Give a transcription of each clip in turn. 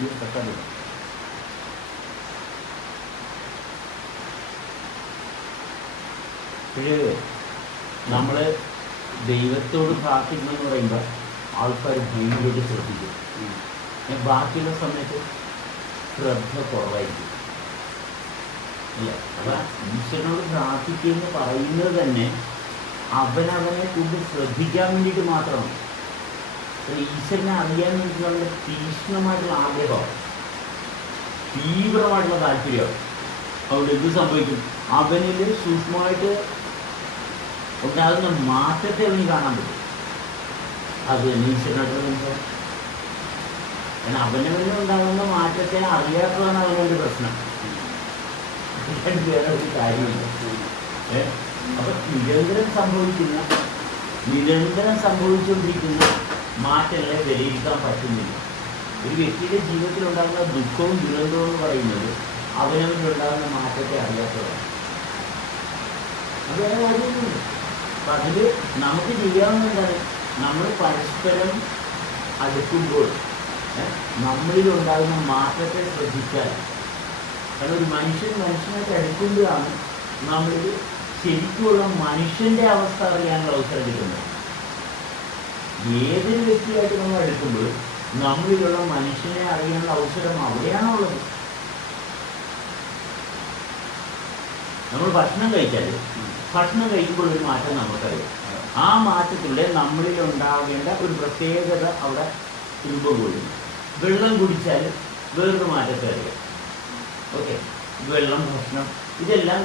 വലിയ പ്രശ്നമില്ല. നമ്മൾ ദൈവത്തോട് പ്രാർത്ഥിക്കണമെന്ന് പറയുമ്പോൾ ആൾക്കാർ ഭയങ്കരമായിട്ട് ശ്രദ്ധിക്കും. ബാക്കിയുള്ള സമയത്ത് ശ്രദ്ധ കുറവായിരിക്കും അല്ലേ? അപ്പം ഈശ്വരനോട് പ്രാർത്ഥിക്കുമെന്ന് പറയുന്നത് തന്നെ അവനവനെ കൂടുതൽ ശ്രദ്ധിക്കാൻ വേണ്ടിയിട്ട് മാത്രമാണ്. ഈശ്വരനെ അറിയാൻ വേണ്ടിയിട്ടുള്ള തീക്ഷ്ണമായിട്ടുള്ള ആഗ്രഹമാണ്, തീവ്രമായിട്ടുള്ള താല്പര്യമാണ്. അതുകൊണ്ട് എന്ത് സംഭവിക്കും? അവനിൽ സൂക്ഷ്മമായിട്ട് ഉണ്ടാകുന്ന മാറ്റത്തെ അവന് കാണാൻ പറ്റും. അത് ഈശ്വരനായിട്ടുള്ള ബന്ധം. കാരണം അവനവന് ഉണ്ടാകുന്ന മാറ്റത്തെ അറിയാത്തതാണ് അവനൊരു പ്രശ്നം. വേറെ ഒരു കാര്യമില്ല. അപ്പം നിരന്തരം സംഭവിച്ചുകൊണ്ടിരിക്കുന്ന മാറ്റങ്ങളെ വിലയിരുത്താൻ പറ്റുന്നില്ല. ഒരു വ്യക്തിയുടെ ജീവിതത്തിൽ ഉണ്ടാകുന്ന ദുഃഖവും ദുരന്തവും എന്ന് പറയുന്നത് അവനവനുണ്ടാകുന്ന മാറ്റത്തെ അറിയാത്തതാണ്. അത് വേറെ കാര്യമൊന്നുമില്ല. അപ്പം അതിൽ നമുക്ക് ചെയ്യാവുന്ന എന്താണ്? നമ്മൾ പരസ്പരം അടുക്കുമ്പോൾ നമ്മളിലുണ്ടാകുന്ന മാറ്റത്തെ ശ്രദ്ധിച്ചാൽ, കാരണം ഒരു മനുഷ്യനായിട്ട് അടുക്കുമ്പോഴാണ് നമ്മളിൽ ശരിക്കുള്ള മനുഷ്യൻ്റെ അവസ്ഥ അറിയാനുള്ള അവസരം കിട്ടുന്നത്. ഏതൊരു വ്യക്തിയായിട്ട് നമ്മൾ അടുക്കുമ്പോൾ നമ്മളിലുള്ള മനുഷ്യനെ അറിയാനുള്ള അവസരം അവിടെയാണുള്ളത്. നമ്മൾ ഭക്ഷണം കഴിക്കുമ്പോൾ ഒരു മാറ്റം നമുക്കറിയാം. ആ മാറ്റത്തിലൂടെ നമ്മളിൽ ഉണ്ടാകേണ്ട ഒരു പ്രത്യേകത അവിടെ രൂപം കൊള്ളുന്നു. വെള്ളം കുടിച്ചാൽ വേറൊരു മാറ്റത്തെ അറിയാം. ഓക്കെ, വെള്ളം, ഭക്ഷണം, ഇതെല്ലാം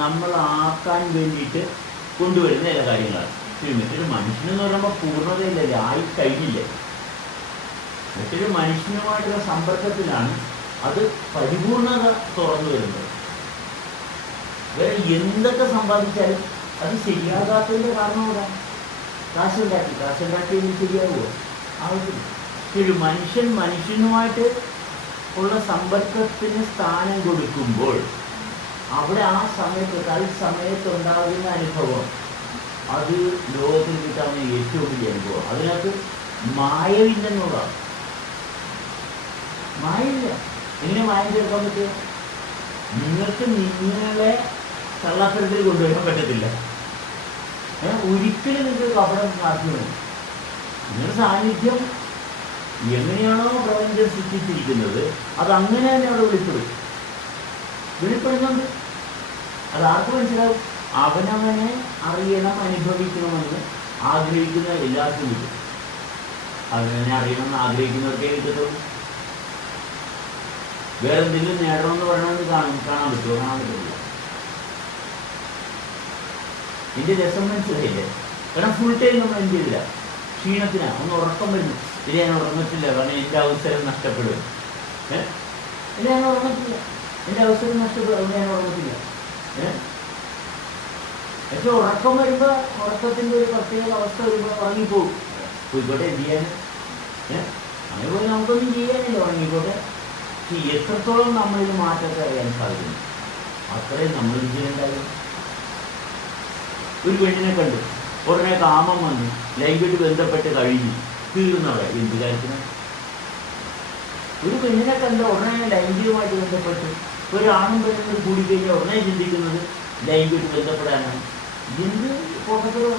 നമ്മളാക്കാൻ വേണ്ടിയിട്ട് കൊണ്ടുവരുന്ന ചില കാര്യങ്ങളാണ്. മറ്റൊരു മനുഷ്യനെന്ന് പറയുമ്പോൾ പൂർണ്ണതയില്ലല്ലേ, ആയിക്കഴിഞ്ഞില്ലേ. മറ്റൊരു മനുഷ്യനുമായിട്ടുള്ള സമ്പർക്കത്തിലാണ് അത് പരിപൂർണത തുറന്നു വരുന്നത്. വേറെ എന്തൊക്കെ സമ്പാദിച്ചാലും അത് ശരിയാകാത്തതിൻ്റെ കാരണം അതാണ്. കാശുണ്ടാക്കിയെങ്കിൽ ശരിയാവുമോ? ആവശ്യമില്ല. ഒരു മനുഷ്യനുമായിട്ട് ഉള്ള സമ്പർക്കത്തിന് സ്ഥാനം കൊടുക്കുമ്പോൾ അവിടെ ആ തത്സമയത്തുണ്ടാകുന്ന അനുഭവം അത് ലോകത്തിൽ കിട്ടാവുന്ന ഏറ്റവും വലിയ അനുഭവം. അതിനകത്ത് മായമില്ലെന്നുള്ളതാണ്. മായമില്ല. എങ്ങനെ മായം ചേർക്കാൻ പറ്റുക? നിങ്ങൾക്ക് നിങ്ങളെ കള്ളത്തരത്തിൽ കൊണ്ടുവരാൻ പറ്റത്തില്ല. ഒരിക്കലും നിങ്ങൾക്ക് കപടം സാധ്യമല്ല. നിങ്ങളുടെ സാന്നിധ്യം എങ്ങനെയാണോ പ്രപഞ്ചം സൃഷ്ടിച്ചിരിക്കുന്നത് അതങ്ങനെ തന്നെ അവിടെ വെളിപ്പെടുന്നുണ്ട്. അത് ആർക്ക് മനസ്സിലാവും? അവനവനെ അറിയണം, അനുഭവിക്കണമെന്ന് ആഗ്രഹിക്കുന്ന എല്ലാവർക്കും കിട്ടും. അവനവനെ അറിയണമെന്ന് ആഗ്രഹിക്കുന്നവർക്കേ കിട്ടത്തുള്ളൂ. വേറെ എന്തെങ്കിലും നേടണമെന്ന് പറയണമെന്ന് കാണാൻ പറ്റുമോ? കാണാൻ പറ്റില്ല. എൻ്റെ രസം മനസ്സിലായില്ലേ? കാരണം ഫുൾ ടൈം നമ്മൾ എന്ത് ചെയ്തില്ല, ക്ഷീണത്തിനാണ്. ഒന്ന് ഉറക്കം വരുന്നു, ഇല്ല ഞാൻ ഉറങ്ങത്തില്ല, കാരണം എൻ്റെ അവസരം നഷ്ടപ്പെടും. ഇല്ല ഞാൻ ഉറങ്ങത്തില്ല, എൻ്റെ അവസരം നഷ്ടപ്പെടും, അതുകൊണ്ട് ഞാൻ ഉറങ്ങത്തില്ല. പക്ഷെ ഉറക്കം വരുമ്പോൾ, ഉറക്കത്തിൻ്റെ ഒരു പ്രത്യേക അവസ്ഥ വരുമ്പോൾ ഉറങ്ങിപ്പോകും. പോയിക്കോട്ടെ, എന്ത് ചെയ്യാൻ? അതേപോലെ നമുക്കൊന്നും ചെയ്യാനില്ല, ഉറങ്ങിക്കോട്ടെ. എത്രത്തോളം നമ്മളിൽ മാറ്റത്തെ അറിയാൻ സാധിക്കുന്നു അത്രയും നമ്മൾ ചെയ്യേണ്ടായിരുന്നു. ഒരു പെണ്ണിനെ കണ്ടു, ഉടനെ കാമം വന്നു, ലൈംഗികമായിട്ട് ബന്ധപ്പെട്ട് കഴിഞ്ഞു, തീർന്നവിടെ. എന്ത് കാര്യത്തിന്? ഒരു പെണ്ണിനെ കണ്ട് ഉടനെ ലൈംഗികമായിട്ട് ബന്ധപ്പെട്ട് ഒരാണും പെണ്ണും കൂടിക്കഴിഞ്ഞാൽ ഉടനെ ചിന്തിക്കുന്നത് ലൈംഗികമായിട്ട് ബന്ധപ്പെടാനാണ്. എന്ത് പൊട്ടത്തരോ!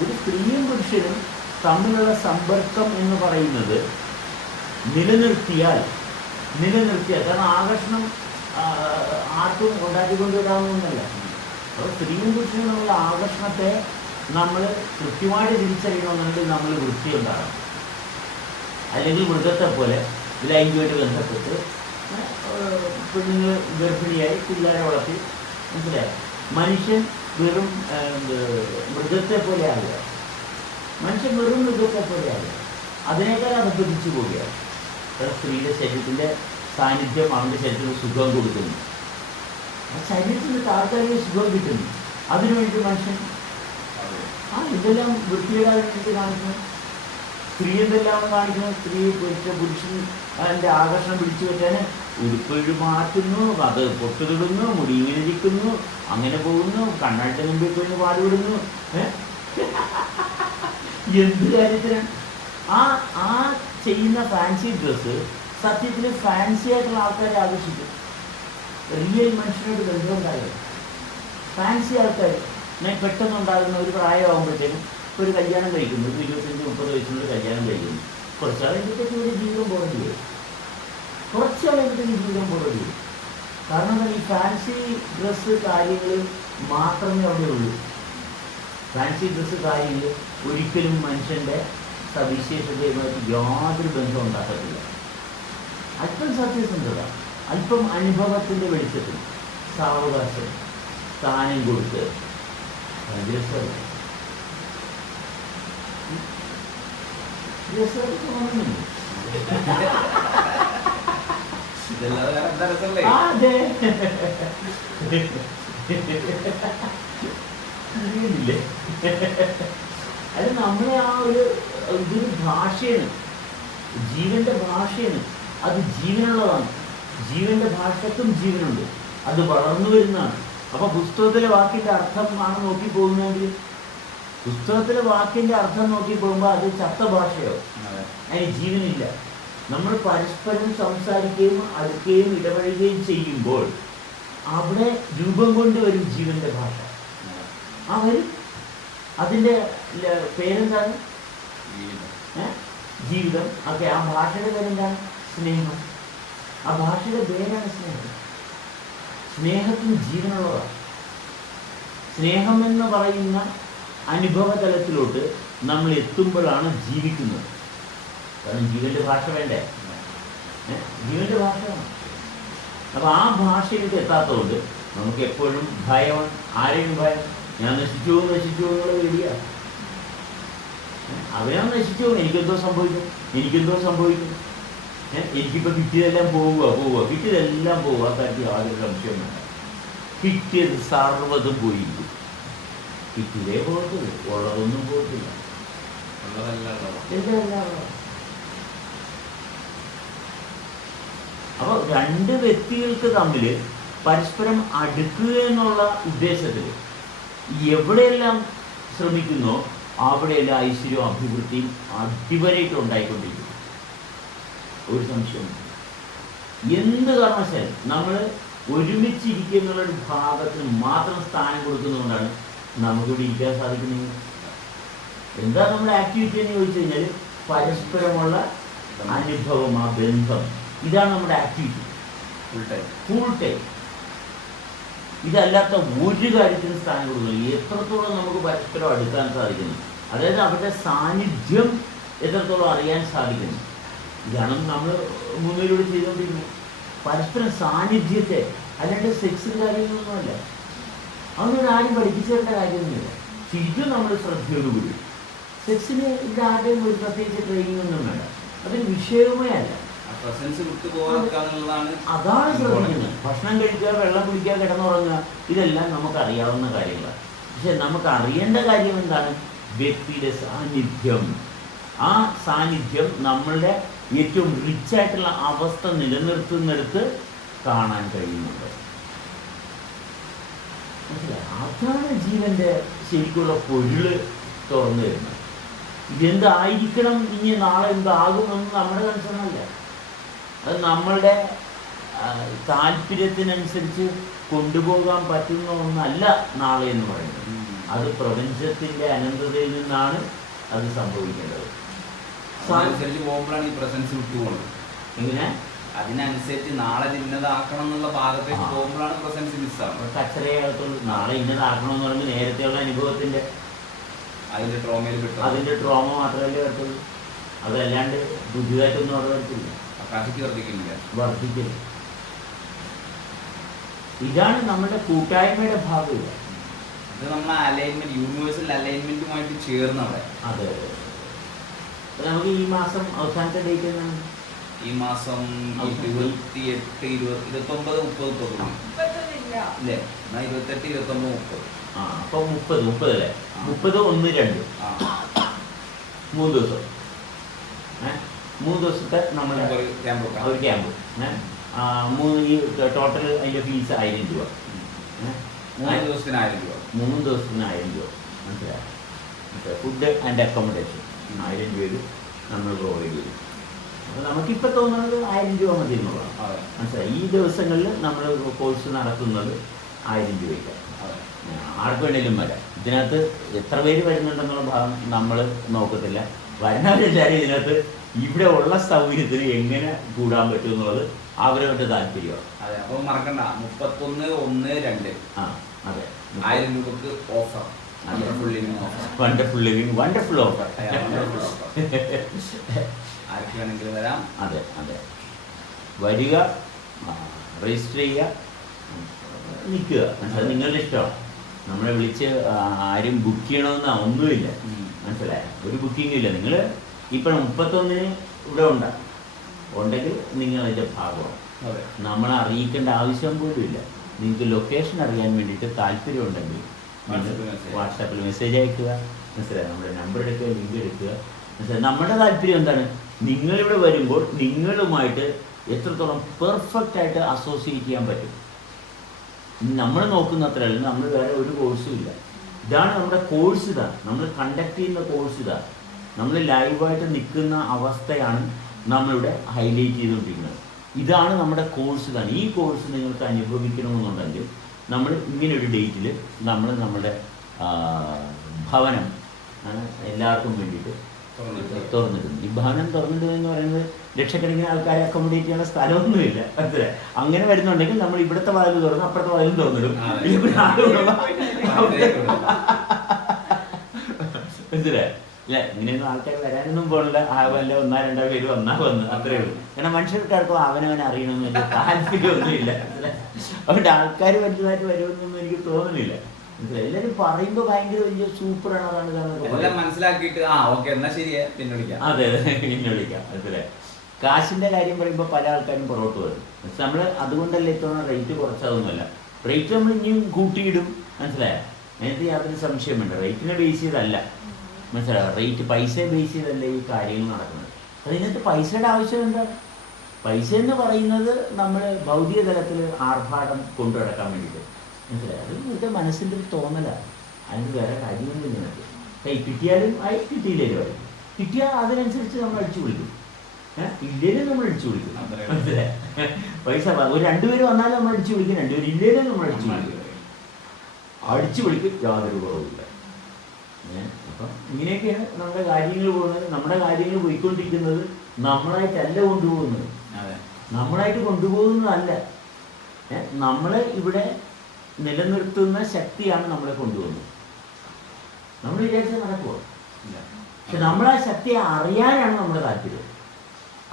ഒരു സ്ത്രീയും പുരുഷനും തമ്മിലുള്ള സമ്പർക്കം എന്ന് പറയുന്നത് നിലനിർത്തിയാൽ, കാരണം ആകർഷണം ആർക്കും ഉണ്ടാക്കിക്കൊണ്ടുവരാവുന്നതല്ല. അപ്പോൾ സ്ത്രീയും പുരുഷനും തമ്മിലുള്ള ആകർഷണത്തെ നമ്മൾ കൃത്യമായിട്ട് തിരിച്ചറിയണമെന്നുണ്ടെങ്കിൽ നമ്മൾ വൃത്തിയുണ്ടാകണം. അല്ലെങ്കിൽ മൃഗത്തെ പോലെ ലൈംഗികമായിട്ട് ബന്ധപ്പെട്ട് പെണ്ണുങ്ങൾ ഗർഭിണിയായി പിള്ളേരെ വളർത്തി, മനസ്സിലായി? മനുഷ്യൻ വെറും മൃഗത്തെ പോലെ ആകുക, മനുഷ്യൻ വെറും മൃഗത്തെ പോലെ ആകുക, അതിനേക്കാൾ അനുബന്ധിച്ചു പോവുകയാണ്. സ്ത്രീയുടെ ശരീരത്തിൻ്റെ സാന്നിധ്യം അവൻ്റെ ശരീരത്തിന് സുഖം കൊടുക്കുന്നു, ആ ശരീരത്തിന് താൽക്കാലിക സുഖം കിട്ടുന്നു. അതിനുവേണ്ടി മനുഷ്യൻ ഇതെല്ലാം വൃത്തിയുടെ വേണ്ടിയിട്ട് കാണിക്കുന്നു. സ്ത്രീ എന്തെല്ലാം കാണിക്കുന്നു? സ്ത്രീ പുരുഷൻ അതിൻ്റെ ആകർഷണം പിടിച്ചു പറ്റാൻ ഉടുപ്പൊഴി മാറ്റുന്നു, അത് പൊട്ടുതിടുന്നു, മുടി ഇരിക്കുന്നു, അങ്ങനെ പോകുന്നു, കണ്ണാടിൻ്റെ മുമ്പിൽ പോയി പാടുവിടുന്നു. എന്ത് കാര്യത്തിനാണ്? ആ ചെയ്യുന്ന ഫാൻസി ഡ്രസ്സ് സത്യത്തിൽ ഫാൻസി ആയിട്ടുള്ള ആൾക്കാരെ ആകർഷിക്കും. റിയൽ മനുഷ്യനോട് ബന്ധമുണ്ടാകില്ല. ഫാൻസി ആൾക്കാർ പെട്ടെന്നുണ്ടാകുന്ന ഒരു പ്രായമാകുമ്പോഴത്തേനും ഒരു കല്യാണം കഴിക്കുന്നു, ഒരു 25-30 വയസ്സിനൊരു കല്യാണം കഴിക്കുന്നു. കുറച്ച് കഴിയുമ്പോഴത്തേക്കും ഒരു ജീവിതം പോകേണ്ടി വരും. കുറച്ച് കഴിയുമ്പോഴത്തേക്കും ജീവിതം പോകേണ്ടി വരും. കാരണം ഈ ഫാൻസി ഡ്രസ്സ് കാര്യങ്ങൾ മാത്രമേ അവിടെ ഉള്ളൂ. ഫാൻസി ഡ്രസ്സ് കാര്യങ്ങൾ ഒരിക്കലും മനുഷ്യൻ്റെ സവിശേഷതയുമായിട്ട് യാതൊരു ബന്ധം ഉണ്ടാക്കത്തില്ല. അല്പം സത്യസന്ധത, അല്പം അനുഭവത്തിൻ്റെ വെളിച്ചത്തിൽ സാവകാശം സ്ഥാനം കൊടുത്ത് രസമല്ല. അതെ അറിയുന്നില്ലേ? അത് നമ്മളെ ആ ഇതൊരു ഭാഷയാണ്, ജീവന്റെ ഭാഷയാണ്. അത് ജീവനുള്ളതാണ്. ജീവന്റെ ഭാഷയ്ക്കും ജീവനുണ്ട്. അത് വളർന്നു വരുന്നതാണ്. അപ്പൊ പുസ്തകത്തിലെ വാക്കിന്റെ അർത്ഥമാണ് നോക്കി പോകുന്നതെങ്കിൽ, പുസ്തകത്തിലെ വാക്കിന്റെ അർത്ഥം നോക്കി പോകുമ്പോൾ അത് ചത്ത ഭാഷയോ, അതിന് ജീവനില്ല. നമ്മൾ പരസ്പരം സംസാരിക്കുകയും അടുക്കുകയും ഇടപഴകുകയും ചെയ്യുമ്പോൾ അവിടെ രൂപം കൊണ്ടുവരും ജീവന്റെ ഭാഷ. ആ വരും. അതിൻ്റെ പേരെന്താണ്? ജീവിതം. ഓക്കെ. ആ ഭാഷയുടെ പേരെന്താണ്? സ്നേഹം. ആ ഭാഷയുടെ പേരാണ് സ്നേഹം. സ്നേഹത്തിന് ജീവനുള്ളതാണ്. സ്നേഹം എന്ന് പറയുന്ന അനുഭവതലത്തിലോട്ട് നമ്മൾ എത്തുമ്പോഴാണ് ജീവിക്കുന്നത്. കാരണം ജീവന്റെ ഭാഷ വേണ്ടേ? ജീവന്റെ ഭാഷയാണ്. അപ്പോൾ ആ ഭാഷയിലേക്ക് എത്താത്തതുകൊണ്ട് നമുക്ക് എപ്പോഴും ഭയമാണ്. ആരെയും ഭയം. ഞാൻ നശിച്ചു എന്നുള്ള പേടിയാ. അവനാ നശിച്ചു, എനിക്കെന്തോ സംഭവിക്കും. എനിക്കിപ്പോൾ കിട്ടിയതെല്ലാം പോവുക, കിട്ടിയതെല്ലാം പോവുക. ആ കാര്യത്തിൽ യാതൊരു സംശയം വേണ്ട. കിട്ടിയത് സർവ്വതും പോയിരിക്കും. കിട്ടിയതേ പോകത്തില്ല, ഉള്ളതൊന്നും പോകത്തില്ല. അപ്പോൾ രണ്ട് വ്യക്തികൾക്ക് തമ്മിൽ പരസ്പരം അടുക്കുക എന്നുള്ള ഉദ്ദേശത്തിൽ എവിടെയെല്ലാം ശ്രമിക്കുന്നോ അവിടെയെല്ലാം ഐശ്വര്യവും അഭിവൃദ്ധിയും അടിവരായിട്ട് ഉണ്ടായിക്കൊണ്ടിരിക്കും. ഒരു സംശയമില്ല. എന്ത് കാരണവശാലും നമ്മൾ ഒരുമിച്ചിരിക്കുക എന്നുള്ളൊരു ഭാഗത്തിന് മാത്രം സ്ഥാനം കൊടുക്കുന്നതുകൊണ്ടാണ് നമുക്കിവിടെ ഇരിക്കാൻ സാധിക്കുന്നത്. എന്താ നമ്മുടെ ആക്ടിവിറ്റി എന്ന് ചോദിച്ചു കഴിഞ്ഞാൽ പരസ്പരമുള്ള അനുഭവം, ആ ബന്ധം, ഇതാണ് നമ്മുടെ ആക്ടിവിറ്റി. Full time. ഇതല്ലാത്ത ഒരു കാര്യത്തിനും സ്ഥാനം കൊടുക്കുന്നു. എത്രത്തോളം നമുക്ക് പരസ്പരം അടുക്കാൻ സാധിക്കുന്നു, അതായത് അവരുടെ സാന്നിധ്യം എത്രത്തോളം അറിയാൻ സാധിക്കുന്നു, ഇതാണ് നമ്മൾ മുന്നിലൂടെ ചെയ്തുകൊണ്ടിരിക്കുന്നത്. പരസ്പരം സാന്നിധ്യത്തെ, അല്ലാണ്ട് സെക്സ് കാര്യങ്ങളൊന്നുമല്ല. അതൊന്നും ആരും പഠിപ്പിച്ചു തരേണ്ട കാര്യമൊന്നുമില്ല. ശരിക്കും നമ്മൾ ശ്രദ്ധയോടുകൂടി സെക്സിന് ഇവിടെ ആരുടെയും ഒരു പ്രത്യേകിച്ച് ട്രെയിനിങ് ഒന്നും വേണ്ട. അതൊരു വിഷയമേ അല്ല. അതാണ് ശ്രദ്ധിക്കുന്നത്. ഭക്ഷണം കഴിക്കുക, വെള്ളം കുടിക്കുക, കിടന്നുറങ്ങുക, ഇതെല്ലാം നമുക്കറിയാവുന്ന കാര്യങ്ങളാണ്. പക്ഷെ നമുക്ക് അറിയേണ്ട കാര്യം എന്താണ്? വ്യക്തിയുടെ സാന്നിധ്യം. ആ സാന്നിധ്യം നമ്മളുടെ ഏറ്റവും റിച്ചായിട്ടുള്ള അവസ്ഥ നിലനിർത്തുന്നിടത്ത് കാണാൻ കഴിയുന്നുണ്ട്. അതാണ് ജീവന്റെ ശരിക്കുള്ള പൊരുള് തുറന്നു വരുന്നത്. ഇതെന്തായിരിക്കണം, ഇനി നാളെ എന്താകുമെന്ന് നമ്മുടെ കൺസേണല്ല. അത് നമ്മളുടെ താല്പര്യത്തിനനുസരിച്ച് കൊണ്ടുപോകാൻ പറ്റുന്ന ഒന്നല്ല നാളെ എന്ന് പറയുന്നത്. അത് പ്രപഞ്ചത്തിൻ്റെ അനന്തതയിൽ നിന്നാണ് അത് സംഭവിക്കേണ്ടത്. എങ്ങനെ അതിനനുസരിച്ച് നാളെ ഇന്നതാക്കണം എന്നുള്ള ഭാഗത്തേക്ക് പോകുമ്പോഴാണ് പ്രസൻസ് മിസ്സാവുന്നത്. കച്ചറയകത്തുള്ളൂ. നാളെ ഇന്നതാക്കണം എന്ന് പറയുമ്പോൾ നേരത്തെയുള്ള അനുഭവത്തിൻ്റെ അതിൻ്റെ ട്രോമയിൽ കിട്ടും. അതിൻ്റെ ട്രോമ മാത്രമല്ലേ വരത്തുള്ളൂ. അതല്ലാണ്ട് ബുദ്ധിയായിട്ടൊന്നും അവിടെ വരത്തില്ല. അക്കാശിക്ക് വർദ്ധിക്കില്ല. ഇതാണ് നമ്മുടെ കൂട്ടായ്മയുടെ ഭാഗമില്ല. ഇത് നമ്മളെ അലൈൻമെന്റ്, യൂണിവേഴ്സൽ അലൈൻമെന്റുമായിട്ട് ചേർന്നവിടെ. അതെ. നമുക്ക് ഈ മാസം അവസാനത്തെ ഡേറ്റ് എന്നാണ്? ഈ മാസം 28, 29, 30 അല്ലേ? 28, 29, 30. അപ്പൊ 30 അല്ലേ? 30, 1, 2 3 ദിവസം. 3 ദിവസത്തെ നമ്മുടെ ഒരു ക്യാമ്പ്. ഈ ടോട്ടൽ അതിൻ്റെ ഫീസ് 1000 രൂപ. 3 ദിവസത്തിന് 1000 രൂപ. 3 ദിവസത്തിന് 1000 രൂപ. മനസ്സിലായോ? ഫുഡ് ആൻഡ് അക്കോമഡേഷൻ 1000 രൂപയിൽ നമ്മൾ പ്രൊവൈഡ് ചെയ്യും. അപ്പോൾ നമുക്കിപ്പോൾ തോന്നുന്നത് 1000 രൂപ മതി എന്നുള്ളതാണ്. മനസ്സിലായി? ഈ ദിവസങ്ങളിൽ നമ്മൾ കോഴ്സ് നടത്തുന്നത് 1000 രൂപയ്ക്കാണ്. ആർക്ക് വേണേലും വരാം. ഇതിനകത്ത് എത്ര പേര് വരുന്നുണ്ടെന്നുള്ള ഭാഗം നമ്മൾ നോക്കത്തില്ല. വരുന്നവരെല്ലാവരും ഇതിനകത്ത് ഇവിടെ ഉള്ള സൗകര്യത്തിന് എങ്ങനെ കൂടാൻ പറ്റും എന്നുള്ളത് അവരവരുടെ താല്പര്യമാണ്. അതെ, അപ്പോൾ മറക്കണ്ട 31/1/2 അതെ 1000 രൂപക്ക് offer. Wonderful living wonderful offer. ആർക്ക് വേണമെങ്കിലും വരാം. അതെ അതെ, വരിക, രജിസ്റ്റർ ചെയ്യുക, നിൽക്കുക. മനസ്സിലായി? നിങ്ങളുടെ ഇഷ്ടമാണ്. നമ്മളെ വിളിച്ച് ആരും ബുക്ക് ചെയ്യണമെന്ന് ഒന്നുമില്ല. മനസ്സിലായ? ഒരു ബുക്കിംഗ് ഇല്ല. നിങ്ങൾ ഇപ്പം 31 ഇവിടെ ഉണ്ടെങ്കിൽ നിങ്ങൾ അതിൻ്റെ ഭാഗമാണ്. നമ്മളെ അറിയിക്കേണ്ട ആവശ്യം പോലും ഇല്ല. നിങ്ങൾക്ക് ലൊക്കേഷൻ അറിയാൻ വേണ്ടിയിട്ട് താല്പര്യം ഉണ്ടെങ്കിൽ വാട്സാപ്പിൽ മെസ്സേജ് അയക്കുക. മനസ്സിലായി? നമ്മുടെ നമ്പർ എടുക്കുക, ലിങ്ക് എടുക്കുക. മനസ്സിലായി? നമ്മുടെ താല്പര്യം എന്താണ്? നിങ്ങളിവിടെ വരുമ്പോൾ നിങ്ങളുമായിട്ട് എത്രത്തോളം പെർഫെക്റ്റ് ആയിട്ട് അസോസിയേറ്റ് ചെയ്യാൻ പറ്റും നമ്മൾ നോക്കുന്ന അത്രയല്ല. നമ്മൾ വേറെ ഒരു കോഴ്സും ഇല്ല. ഇതാണ് നമ്മുടെ കോഴ്സ്. ഇതാണ് നമ്മൾ കണ്ടക്ട് ചെയ്യുന്ന കോഴ്സ്. ഇതാണ് നമ്മൾ ലൈവായിട്ട് നിൽക്കുന്ന അവസ്ഥയാണ് നമ്മളിവിടെ ഹൈലൈറ്റ് ചെയ്തുകൊണ്ടിരിക്കുന്നത്. ഇതാണ് നമ്മുടെ കോഴ്സ്. ഇതാണ് ഈ കോഴ്സ് നിങ്ങൾക്ക് അനുഭവിക്കണമെന്നുണ്ടെങ്കിൽ നമ്മൾ ഇങ്ങനൊരു ഡേറ്റിൽ നമ്മുടെ ഭവനം എല്ലാവർക്കും വേണ്ടിയിട്ട് തുറന്നിട്ടുണ്ട്. ഈ ഭവനം തുറന്നിട്ടുണ്ട് എന്ന് പറയുന്നത് ലക്ഷക്കണക്കിന് ആൾക്കാരെ അക്കോമഡേറ്റ് ചെയ്യാനുള്ള സ്ഥലമൊന്നുമില്ല. അതെ, അങ്ങനെ വരുന്നുണ്ടെങ്കിൽ നമ്മൾ ഇവിടുത്തെ വാതിൽ തുറന്ന് അപ്പുറത്തെ വാതിലും തുറന്നിടും. മനസ്സിലായി? ഇല്ല, ഇങ്ങനെയൊന്നും ആൾക്കാർ വരാനൊന്നും പോകണില്ല. വല്ല 1-2 പേര് വന്നാൽ വന്ന് അത്രേ ഉള്ളൂ. കാരണം മനുഷ്യർക്കാർക്കും അവനവൻ അറിയണമെന്ന് എനിക്ക് താല്പര്യമൊന്നുമില്ല. അതുകൊണ്ട് ആൾക്കാർ വലുതായിട്ട് വരുമെന്നൊന്നും എനിക്ക് തോന്നുന്നില്ല. എല്ലാവരും പറയുമ്പോൾ ഭയങ്കര വലിയ സൂപ്പറാണ്, അതാണ് മനസ്സിലാക്കിയിട്ട് എന്നാ ശരിയാ പിന്നെ വിളിക്കാം. അതെ അതെ, പിന്നെ വിളിക്കാം. മനസ്സിലായി? കാശിൻ്റെ കാര്യം പറയുമ്പോൾ പല ആൾക്കാരും പുറകോട്ട് വരും. നമ്മൾ അതുകൊണ്ടല്ലേ ഇത്തവണ റേറ്റ് കുറച്ചതൊന്നുമല്ല. റേറ്റ് നമ്മൾ ഇനിയും കൂട്ടിയിടും. മനസ്സിലായോ? അതിനകത്ത് യാതൊരു സംശയം വേണ്ട. റേറ്റിനെ ബേസ് ചെയ്തല്ല. മനസ്സിലായോ? റേറ്റ് പൈസയെ ബേസ് ചെയ്തല്ലേ ഈ കാര്യങ്ങൾ നടക്കുന്നത്. അതിനകത്ത് പൈസയുടെ ആവശ്യം എന്താണ്? പൈസ എന്ന് പറയുന്നത് നമ്മൾ ഭൗതിക തലത്തിൽ ആർഭാടം കൊണ്ടു നടക്കാൻ വേണ്ടിയിട്ട്. മനസ്സിലായി? അത് ഇവിടുത്തെ മനസ്സിൻ്റെ ഒരു തോന്നലാണ്. അതിന് വേറെ കാര്യമൊന്നും ഇതിനകത്ത്. കിട്ടിയാലും ആയി, കിട്ടിയില്ലേലും ആയി. കിട്ടിയാൽ അതിനനുസരിച്ച് നമ്മൾ അടിച്ചു വിളിക്കും. ഇല്ലേലും നമ്മൾ അടിച്ചു വിളിക്കും. മനസ്സിലായി? പൈസ ഒരു 2 പേര് വന്നാലും നമ്മൾ അടിച്ചു വിളിക്കും. 2 പേര് ഇല്ലേലും നമ്മൾ അടിച്ചു വിളിക്കും. അടിച്ചു വിളിക്കും, യാതൊരു കുറവില്ല. അപ്പം ഇങ്ങനെയൊക്കെയാണ് നമ്മുടെ കാര്യങ്ങൾ പോകുന്നത്. നമ്മുടെ കാര്യങ്ങൾ പോയിക്കൊണ്ടിരിക്കുന്നത് നമ്മളായിട്ടല്ല കൊണ്ടുപോകുന്നത്. നമ്മളായിട്ട് കൊണ്ടുപോകുന്നതല്ല. നമ്മളെ ഇവിടെ നിലനിർത്തുന്ന ശക്തിയാണ് നമ്മളെ കൊണ്ടുപോകുന്നത്. നമ്മൾ വിചാരിച്ചാൽ നടക്കുക. പക്ഷെ നമ്മളാ ശക്തിയെ അറിയാനാണ് നമ്മുടെ താല്പര്യം.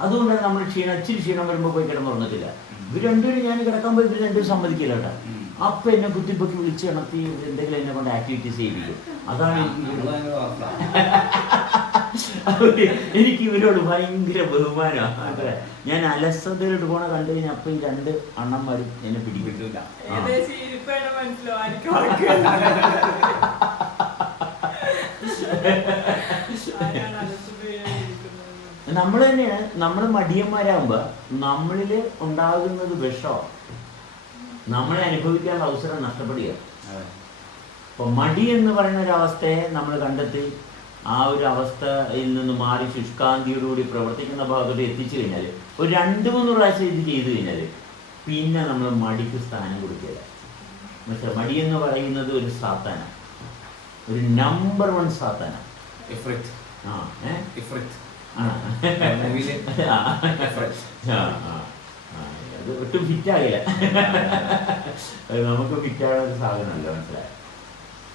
അതുകൊണ്ടാണ് നമ്മൾ ഇച്ചിരി ക്ഷീണം വരുമ്പോൾ പോയി കിടന്നുറങ്ങത്തില്ല. ഇവർ 2 പേരും ഞാൻ കിടക്കാൻ പോയി ഇവർ 2 പേരും സമ്മതിക്കില്ല കേട്ടോ. അപ്പം എന്നെ കുത്തിപ്പൊക്കി വിളിച്ച് കിടത്തി എന്തെങ്കിലും എന്നെ കൊണ്ട് ആക്ടിവിറ്റീസ് ചെയ്യിപ്പിക്കും. അതാണ് എനിക്ക് ഇവരോട് ഭയങ്കര ബഹുമാനമാണ്. അതെ, ഞാൻ അലസതയിലോട്ട് പോണ കണ്ടു കഴിഞ്ഞാൽ അപ്പം 2 അണ്ണന്മാരും എന്നെ പിടിക്കിട്ടില്ല. നമ്മൾ തന്നെയാണ്. നമ്മൾ മടിയന്മാരാകുമ്പോൾ നമ്മളിൽ ഉണ്ടാകുന്നത് വിഷമാണ്. നമ്മളെ അനുഭവിക്കാനുള്ള അവസരം നഷ്ടപ്പെടുക. അപ്പോൾ മടി എന്ന് പറയുന്ന ഒരവസ്ഥയെ നമ്മൾ കണ്ടെത്തി ആ ഒരു അവസ്ഥയിൽ നിന്ന് മാറി ശുഷ്കാന്തിയോടുകൂടി പ്രവർത്തിക്കുന്ന ഭാഗത്തോട് എത്തിച്ചു കഴിഞ്ഞാൽ ഒരു 2-3 പ്രാവശ്യം ഇത് ചെയ്തു കഴിഞ്ഞാൽ പിന്നെ നമ്മൾ മടിക്ക് സ്ഥാനം കൊടുക്കില്ല. മനസ്സിലായി? മടി എന്ന് പറയുന്നത് ഒരു സാത്താനാണ്, ഒരു നമ്പർ 1 സാത്താനാണ്. അത് ഒട്ടും ഫിറ്റാകില്ല. നമുക്ക് ഫിറ്റാകുന്ന ഒരു സാധനമല്ല. മനസ്സിലായി?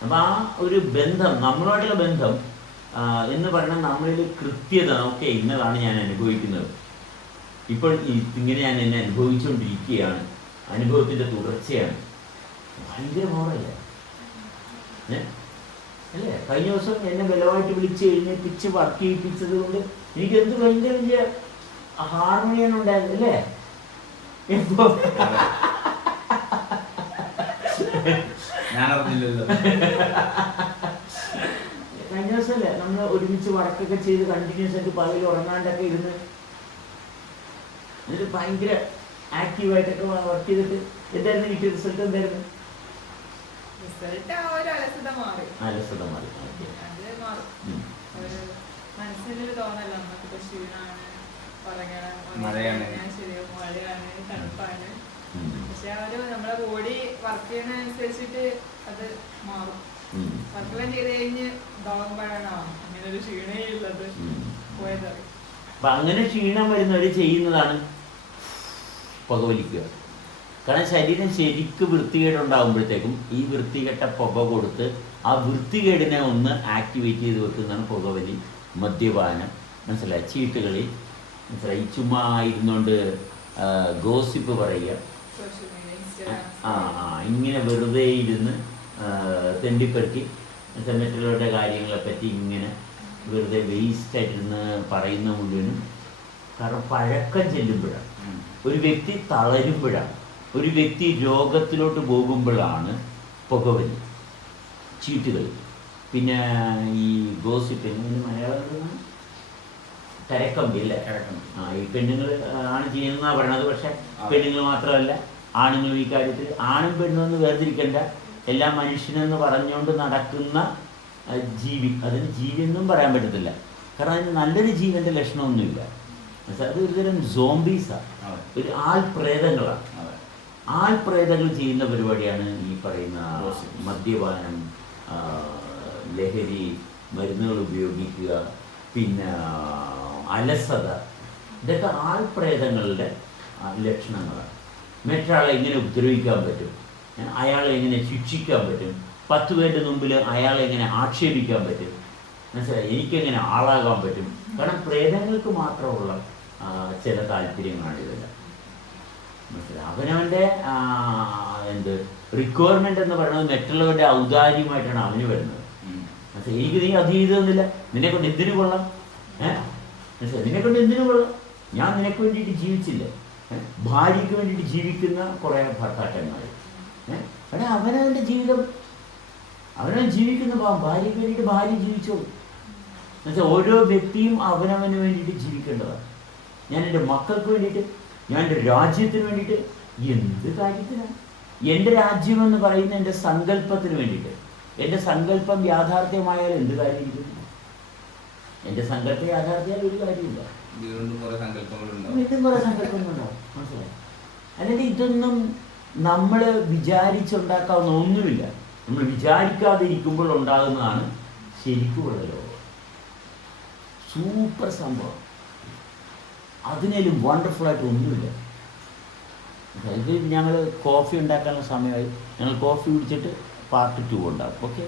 അപ്പം ആ ഒരു ബന്ധം, നമ്മളുമായിട്ടുള്ള ബന്ധം എന്ന് പറഞ്ഞാൽ നമ്മളിൽ കൃത്യത. ഓക്കെ, ഇന്നതാണ് ഞാൻ അനുഭവിക്കുന്നത്, ഇപ്പോൾ ഇങ്ങനെ ഞാൻ എന്നെ അനുഭവിച്ചുകൊണ്ടിരിക്കുകയാണ്, അനുഭവത്തിൻ്റെ തുടർച്ചയാണ്. ഭയങ്കര മോറല്ല അല്ലേ? കഴിഞ്ഞ ദിവസം എന്നെ ബലമായിട്ട് വിളിച്ച് എഴുന്നേൽപ്പിച്ച് വർക്ക് ചെയ്യിപ്പിച്ചത് കൊണ്ട് എനിക്ക് എന്ത് ഭയങ്കര വലിയ ഹാർമണിയാണ് ഉണ്ടായത് അല്ലേ? എപ്പോ കഴിഞ്ഞ ദിവസമല്ലേ നമ്മൾ ഒരുമിച്ച് വർക്കൊക്കെ ചെയ്ത് കണ്ടിന്യൂസ് ആയിട്ട് പകൽ ഉറങ്ങാണ്ടൊക്കെ ഇരുന്ന് എന്നിട്ട് ഭയങ്കര ആക്റ്റീവായിട്ടൊക്കെ വർക്ക് ചെയ്തിട്ട് എന്തായിരുന്നു കിട്ടിയ റിസൾട്ട്? എന്തായിരുന്നു? അലസത മാറി. മഴയാണ്. ശരിയാവും, മഴയാണ്, തണുപ്പാണ്. പക്ഷെ നമ്മളെ ബോഡി വർക്ക് ചെയ്യുന്നതനുസരിച്ചിട്ട് അത് മാറും. വർക്കെല്ലാം ചെയ്ത് കഴിഞ്ഞ് ദാഹമ്പോഴാണ് അങ്ങനെ ഒരു ക്ഷീണേ ഉള്ളത് പോയത്. അപ്പൊ അങ്ങനെ ക്ഷീണം വരുന്നവർ ചെയ്യുന്നതാണ് പുകവലിക്കുക. കാരണം ശരീരം ശരിക്ക് വൃത്തികേടുണ്ടാകുമ്പോഴത്തേക്കും ഈ വൃത്തികെട്ട പുക കൊടുത്ത് ആ വൃത്തികേടിനെ ഒന്ന് ആക്ടിവേറ്റ് ചെയ്ത് വെക്കുന്നതാണ് പുകവലി, മദ്യപാനം, മനസ്സിലായി, ചീട്ടുകളി, മനസ്സിലായി, ചുമ്മാ ഇരുന്നുകൊണ്ട് ഗോസിപ്പ് പറയുക, ഇങ്ങനെ വെറുതെ ഇരുന്ന് തെണ്ടിപ്പെറുക്കി മറ്റുള്ളവരുടെ കാര്യങ്ങളെപ്പറ്റി ഇങ്ങനെ വെറുതെ വേസ്റ്റായിട്ടിരുന്ന് പറയുന്ന മുഴുവനും. കാരണം പഴക്കം ചെല്ലുമ്പോഴാണ്, ഒരു വ്യക്തി തളരുമ്പോഴാണ്, ഒരു വ്യക്തി രോഗത്തിലോട്ട് പോകുമ്പോഴാണ് പുകവലി, ചീട്ടുകൾ, പിന്നെ ഈ ഗോസിപ്പ്, മലയാളത്തിൽ കരക്കമ്പി അല്ലേ, ഈ പെണ്ണുങ്ങൾ ആണ് ചെയ്യുന്നതാണ് പറയണത്. പക്ഷെ പെണ്ണുങ്ങൾ മാത്രമല്ല, ആണുങ്ങളും ഈ കാര്യത്തിൽ ആണും പെണ്ണുമെന്ന് വേർതിരിക്കേണ്ട, എല്ലാ മനുഷ്യനെന്ന് പറഞ്ഞുകൊണ്ട് നടക്കുന്ന ജീവി. അതിന് ജീവിയൊന്നും പറയാൻ പറ്റത്തില്ല, കാരണം അതിന് നല്ലൊരു ജീവൻ്റെ ലക്ഷണമൊന്നുമില്ല. അത് ഒരുതരം സോംബീസാണ്, ഒരു ആൾപ്രേതങ്ങളാണ്. ആൾപ്രേതങ്ങൾ ചെയ്യുന്ന പരിപാടിയാണ് ഈ പറയുന്ന മദ്യപാനം, ലഹരി, മരുന്നുകൾ ഉപയോഗിക്കുക, പിന്നെ അലസത. ഇതൊക്കെ ആൾപ്രേതങ്ങളുടെ ലക്ഷണങ്ങളാണ്. മറ്റൊരാളെ എങ്ങനെ ഉപദ്രവിക്കാൻ പറ്റും, അയാളെ എങ്ങനെ ശിക്ഷിക്കാൻ പറ്റും, 10 പേരുടെ മുമ്പിൽ അയാളെ എങ്ങനെ ആക്ഷേപിക്കാൻ പറ്റും, മനസ്സിലായി, എനിക്കെങ്ങനെ ആളാകാൻ പറ്റും. കാരണം പ്രേതങ്ങൾക്ക് മാത്രമുള്ള ചില താല്പര്യങ്ങളാണ് ഇതെല്ലാം. മനസ്സിലായി, അവനവൻ്റെ റിക്വയർമെൻ്റ് എന്ന് പറയുന്നത് മറ്റുള്ളവരുടെ ഔദാര്യമായിട്ടാണ് അവന് വരുന്നത്. മനസ്സിലായി, എനിക്ക് നീ അത് ചെയ്തൊന്നുമില്ല, നിന്നെക്കൊണ്ട് എന്തിനു കൊള്ളാം, മനസ്സിലായി, നിന്നെക്കൊണ്ട് എന്തിനു കൊള്ളാം, ഞാൻ നിനക്ക് വേണ്ടിയിട്ട് ജീവിച്ചില്ല. ഭാര്യയ്ക്ക് വേണ്ടിയിട്ട് ജീവിക്കുന്ന കുറേ ഭർത്താക്കന്മാർ, അവിടെ അവനവൻ്റെ ജീവിതം അവനവൻ ജീവിക്കുന്ന ഭാര്യയ്ക്ക് വേണ്ടിയിട്ട് ഭാര്യ ജീവിച്ചോളൂ. എന്നുവെച്ചാൽ ഓരോ വ്യക്തിയും അവനവന് വേണ്ടിയിട്ട് ജീവിക്കേണ്ടതാണ്. ഞാൻ എൻ്റെ മക്കൾക്ക് വേണ്ടിയിട്ട്, ഞാൻ എൻ്റെ രാജ്യത്തിന് വേണ്ടിയിട്ട്, എന്ത് കാര്യത്തിനാണ്? എൻ്റെ രാജ്യമെന്ന് പറയുന്ന എൻ്റെ സങ്കല്പത്തിന് വേണ്ടിയിട്ട്. എൻ്റെ സങ്കല്പം യാഥാർത്ഥ്യമായാൽ എന്ത് കാര്യമില്ല? എൻ്റെ സങ്കല്പം യാഥാർത്ഥ്യമായാൽ ഒരു കാര്യമില്ല. വീണ്ടും കുറേ സങ്കല്പങ്ങളുണ്ടാവും, മനസ്സിലായി. അല്ലെങ്കിൽ ഇതൊന്നും നമ്മൾ വിചാരിച്ചുണ്ടാക്കാവുന്ന ഒന്നുമില്ല. നമ്മൾ വിചാരിക്കാതിരിക്കുമ്പോൾ ഉണ്ടാകുന്നതാണ് ശരിക്കുമുള്ള ലോകം. സൂപ്പർ സംഭവം, അതിനേലും വണ്ടർഫുള്ളായിട്ട് ഒന്നുമില്ല. ഇത് ഞങ്ങൾ കോഫി ഉണ്ടാക്കാനുള്ള സമയമായി. ഞങ്ങൾ കോഫി കുടിച്ചിട്ട് പാർട്ട് 2 ഉണ്ടാകും. ഓക്കെ.